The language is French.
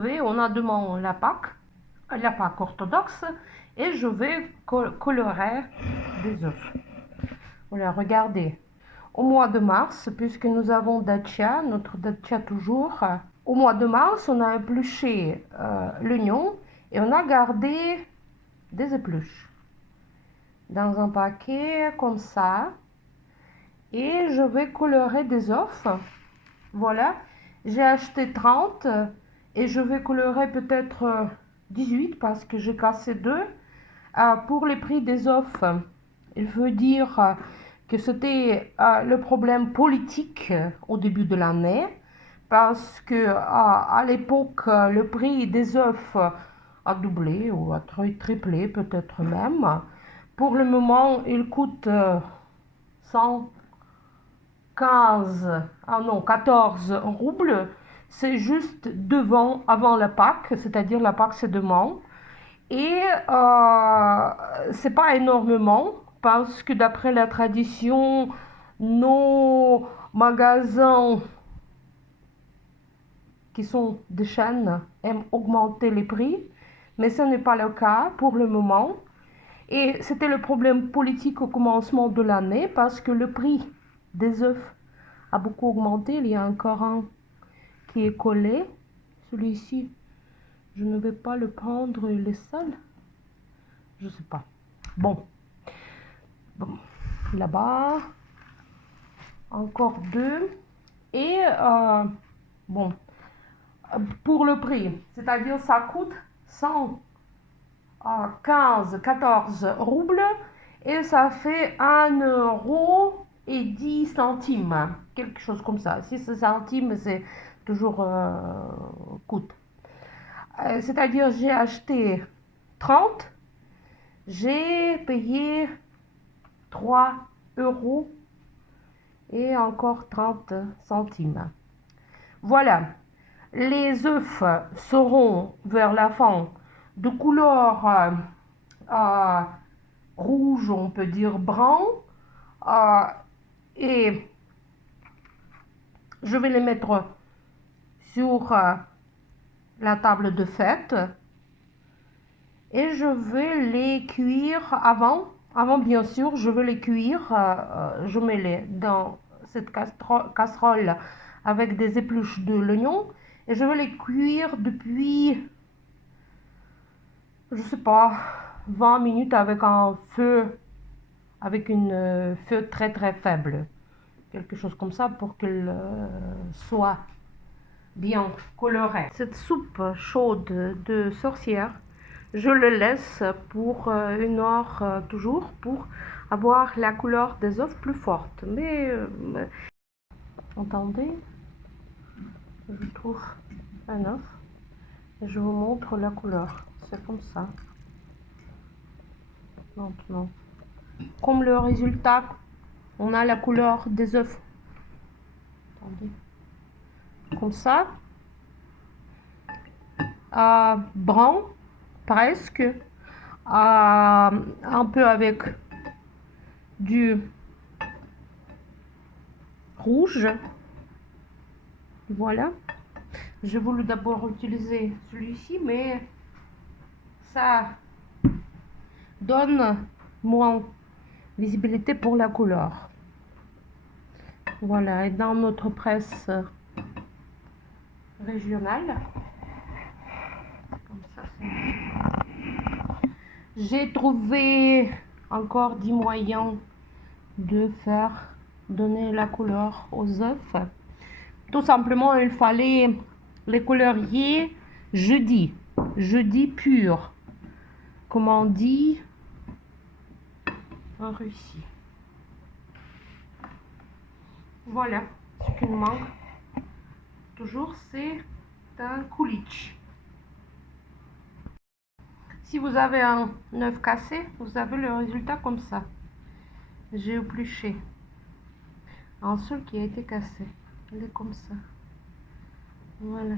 On a demandé la Pâque orthodoxe, et je vais colorer des œufs. Voilà, regardez. Au mois de mars, puisque nous avons Dacia, notre Dacia toujours, au mois de mars, on a épluché l'oignon et on a gardé des épluches dans un paquet comme ça. Et je vais colorer des œufs. Voilà, j'ai acheté 30 et je vais colorer peut-être 18 parce que j'ai cassé 2. Pour les prix des œufs, il veut dire que c'était le problème politique au début de l'année parce que à l'époque, le prix des œufs a doublé ou a triplé peut-être même. Pour le moment, il coûte 100 15, ah non, 14 roubles, c'est juste avant la Pâque, c'est-à-dire la Pâque c'est demain. Et c'est pas énormément, parce que d'après la tradition, nos magasins qui sont des chaînes aiment augmenter les prix, mais ce n'est pas le cas pour le moment. Et c'était le problème politique au commencement de l'année, parce que le prix des œufs a beaucoup augmenté. Il y a encore un qui est collé. Celui-ci, je ne vais pas le prendre, il est seul. Je sais pas. Bon. Là-bas, encore 2. Et bon, pour le prix, c'est-à-dire ça coûte 115-14 roubles et ça fait 1,10 €, quelque chose comme ça. 6 centimes, c'est toujours coûte. C'est-à-dire j'ai acheté 30, j'ai payé 3 € et encore 30 centimes. Voilà, les œufs seront vers la fin de couleur rouge, on peut dire brun, et je vais les mettre sur la table de fête et je vais les cuire avant bien sûr, je vais les cuire, je mets les dans cette casserole avec des épluches de l'oignon et je vais les cuire depuis, je sais pas, 20 minutes avec un feu, avec une feu très très faible, quelque chose comme ça pour qu'elle soit bien colorée. Cette soupe chaude de sorcière, je le laisse pour 1 heure toujours pour avoir la couleur des œufs plus forte. Mais attendez, je trouve un œuf et je vous montre la couleur. C'est comme ça. Maintenant, comme le résultat, on a la couleur des œufs. Attendez. Comme ça, brun presque, un peu avec du rouge. Voilà, j'ai voulu d'abord utiliser celui-ci, mais ça donne moins visibilité pour la couleur. Voilà, et dans notre presse régionale, comme ça, j'ai trouvé encore 10 moyens de faire donner la couleur aux œufs. Tout simplement, il fallait les colorier jeudi pur, comme on dit en Russie. Voilà, ce qui nous manque toujours, c'est un kulich. Si vous avez un œuf cassé, vous avez le résultat comme ça. J'ai épluché un seul qui a été cassé. Il est comme ça. Voilà.